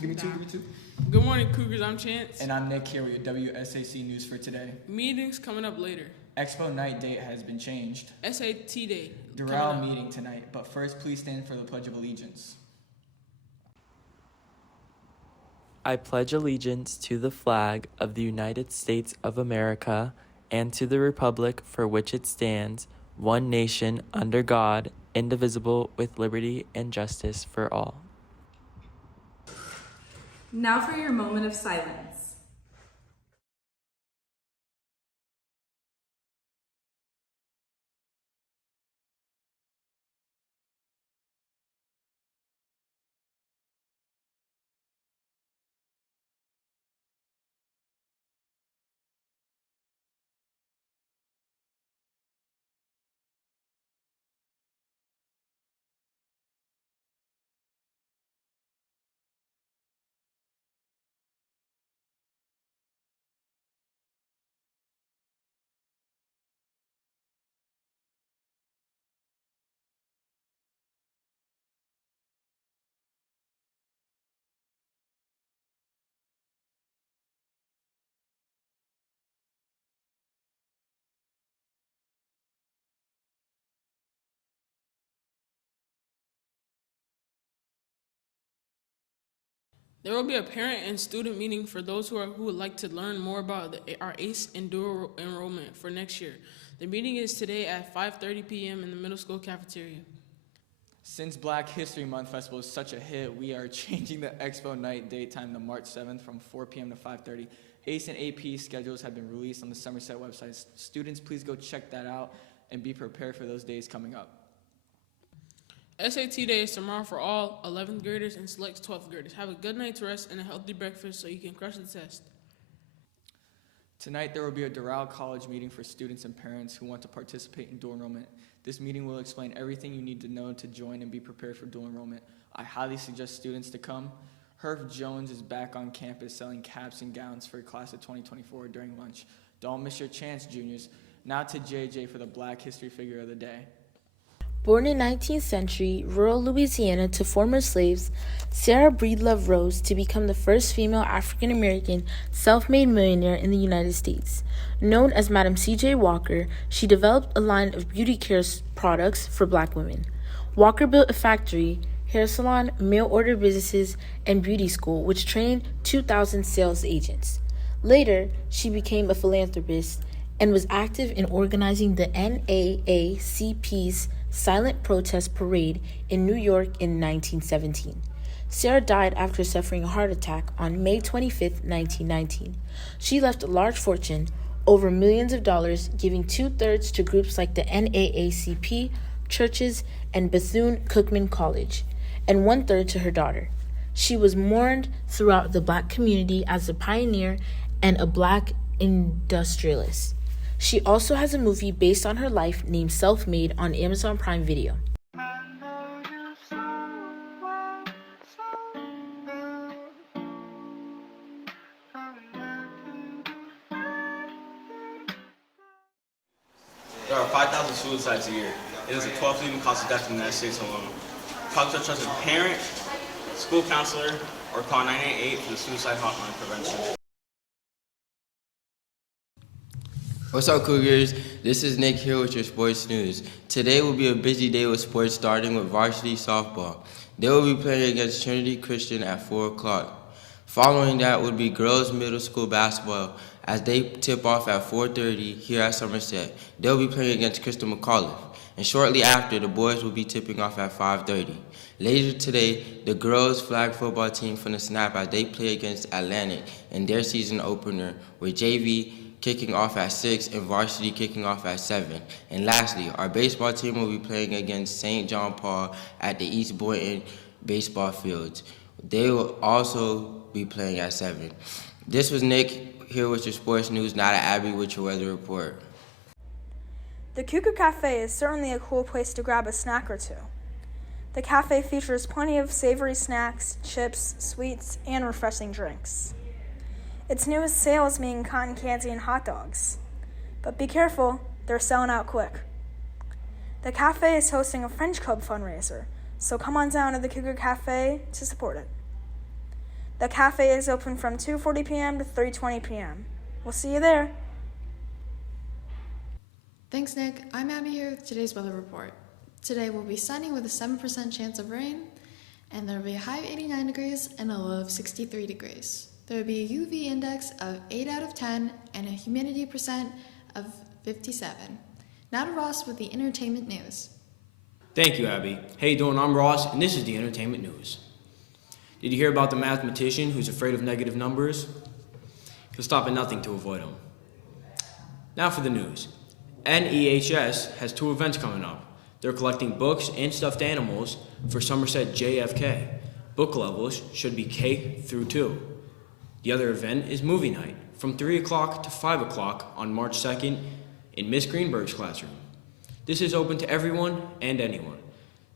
two. Good morning, Cougars. I'm Chance. And I'm Nick here with your WSAC news for today. Meetings coming up later. Expo night date has been changed. SAT day. Doral meeting tonight, but first please stand for the Pledge of Allegiance. I pledge allegiance to the flag of the United States of America and to the republic for which it stands, one nation, under God, indivisible, with liberty and justice for all. Now for your moment of silence. There will be a parent and student meeting for those who would like to learn more about our ACE and dual enrollment for next year. The meeting is today at 5:30 p.m. in the middle school cafeteria. Since Black History Month Festival is such a hit, we are changing the Expo night date time to March 7th from 4 p.m. to 5:30. ACE and AP schedules have been released on the Somerset website. Students, please go check that out and be prepared for those days coming up. SAT day is tomorrow for all 11th graders and select 12th graders. Have a good night's rest and a healthy breakfast so you can crush the test. Tonight there will be a Doral College meeting for students and parents who want to participate in dual enrollment. This meeting will explain everything you need to know to join and be prepared for dual enrollment. I highly suggest students to come. Herb Jones is back on campus selling caps and gowns for class of 2024 during lunch. Don't miss your chance, juniors. Now to JJ for the Black History Figure of the Day. Born in 19th century, rural Louisiana to former slaves, Sarah Breedlove rose to become the first female African-American self-made millionaire in the United States. Known as Madam C.J. Walker, she developed a line of beauty care products for Black women. Walker built a factory, hair salon, mail-order businesses, and beauty school, which trained 2,000 sales agents. Later, she became a philanthropist and was active in organizing the NAACP's silent protest parade in New York in 1917. Sarah died after suffering a heart attack on May 25, 1919. She left a large fortune, over millions of dollars, giving 2/3 to groups like the NAACP, churches, and Bethune-Cookman College, and 1/3 to her daughter. She was mourned throughout the Black community as a pioneer and a Black industrialist. She also has a movie based on her life named Self-Made on Amazon Prime Video. There are 5,000 suicides a year. It is the 12th leading cause of death in the United States alone. Talk to a trusted parent, school counselor, or call 988 for the suicide hotline prevention. What's up, Cougars? This is Nick here with your sports news. Today will be a busy day with sports, starting with varsity softball. They will be playing against Trinity Christian at 4 o'clock. Following that would be girls middle school basketball as they tip off at 4:30 here at Somerset. They'll be playing against Crystal McAuliffe. And shortly after, the boys will be tipping off at 5:30. Later today, the girls flag football team from the Snap as they play against Atlantic in their season opener, with JV kicking off at 6 and varsity kicking off at 7. And lastly, our baseball team will be playing against St. John Paul at the East Boynton baseball fields. They will also be playing at 7. This was Nick here with your sports news, not Abby with your weather report. The Cougar Cafe is certainly a cool place to grab a snack or two. The cafe features plenty of savory snacks, chips, sweets, and refreshing drinks. Its newest sale is making cotton candy and hot dogs. But be careful, they're selling out quick. The cafe is hosting a French Club fundraiser, so come on down to the Cougar Cafe to support it. The cafe is open from 2:40 p.m. to 3:20 p.m. We'll see you there. Thanks, Nick. I'm Abby here with today's weather report. Today will be sunny with a 7% chance of rain, and there will be a high of 89 degrees and a low of 63 degrees. There will be a UV index of 8 out of 10 and a humidity percent of 57. Now to Ross with the entertainment news. Thank you, Abby. How you doing? I'm Ross, and this is the entertainment news. Did you hear about the mathematician who's afraid of negative numbers? He'll stop at nothing to avoid them. Now for the news. NEHS has 2 events coming up. They're collecting books and stuffed animals for Somerset JFK. Book levels should be K through 2. The other event is movie night from 3 o'clock to 5 o'clock on March 2nd in Miss Greenberg's classroom. This is open to everyone and anyone.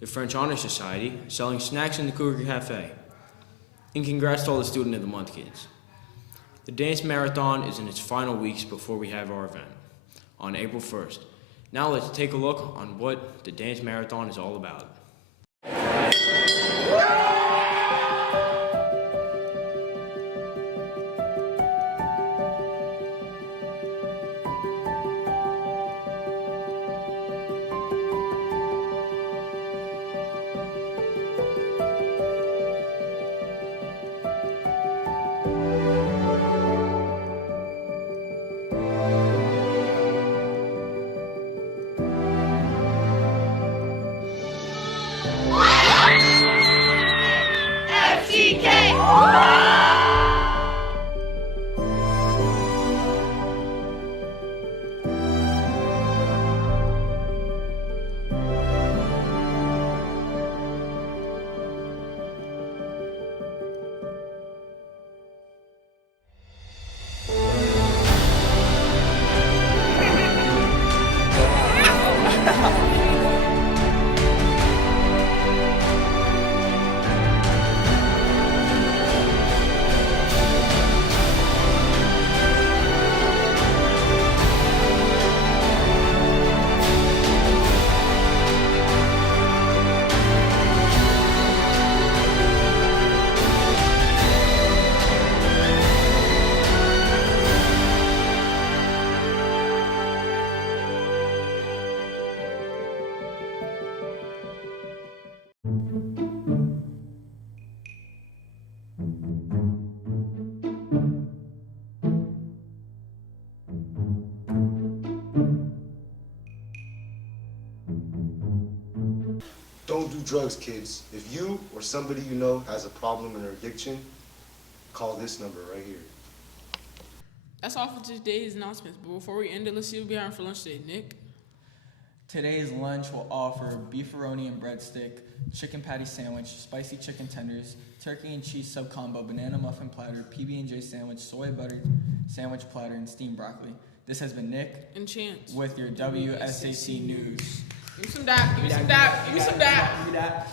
The French Honor Society is selling snacks in the Cougar Cafe. And congrats to all the Student of the Month kids. The dance marathon is in its final weeks before we have our event on April 1st. Now let's take a look on what the dance marathon is all about. Don't do drugs, kids. If you or somebody you know has a problem or addiction, call this number right here. That's all for today's announcements. But before we end it, let's see what we're having for lunch today. Nick? Today's lunch will offer beefaroni and breadstick, chicken patty sandwich, spicy chicken tenders, turkey and cheese sub-combo, banana muffin platter, PB&J sandwich, soy butter sandwich platter, and steamed broccoli. This has been Nick And Chance with your WSAC News. Give me some dap. Give me some dap. Give me some dap. Give me that.